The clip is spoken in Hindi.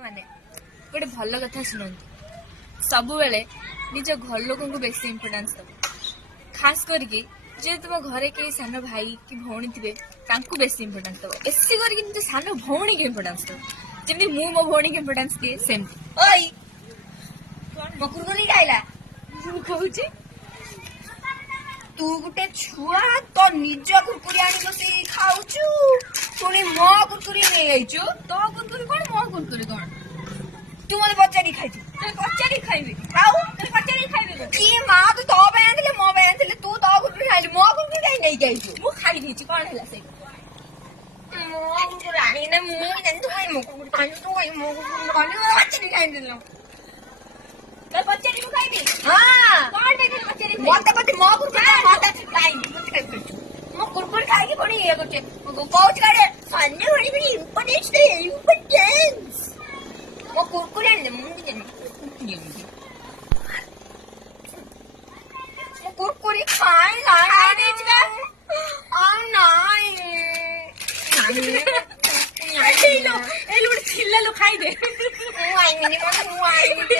मैंने गोटे भल कथा शुणु सब बेले निज घर लोक बेसी इम्पोर्टान्स दब खास करके जे तुम घरे कई सान भाई कि भौणी थे बेसी इम्पोर्टान्स दब बेसी करके निज सान भौणी की इम्पोर्टान्स दब जमी मु मो भौणी की इम्पोर्टान्स दिए सेमती ओई मो कुरकुरी खाइला कहूँ तू गोटे छुआ तो निज कुरकुरी आनी बस खाऊचु पुणी मो कुरकुरी नहीं आईचु तो कुरकुरी कौन मो कुरकुरी कौन तू मत पचारि खाइछु पचारि खाइबे खाऊ पचारि खाइबे की मां तू तो बयान मो बयान तू तो कुरकुरी खाइलु मो कुरकुरी काई नहीं खाइछु मु खाइ दिछि कोन हैला से मो कुरकुरी आनी ने मु जन तू खाइ मो कुरकुरी खाइ तू खाइ मो कुरकुरी खाइ पचारि खाइ देलो मैं पचारि को खाइबे हां कोन बे पचारि मते पति मो कुरकुरी मते खाइ मते खाइ मो कुरकुरी खाइ के पड़ी ये करछे कोच करे सन्ने बड़ी बड़ी इम्पोर्टेंस दे इम्पोर्टेंस मो कुरकुरे ने मुंडी जन मो कुरकुरी खाइ खाइ देछबे आ नाइ एलो एलो छिल्ला लो खाइ दे आई मिनी मो आई दे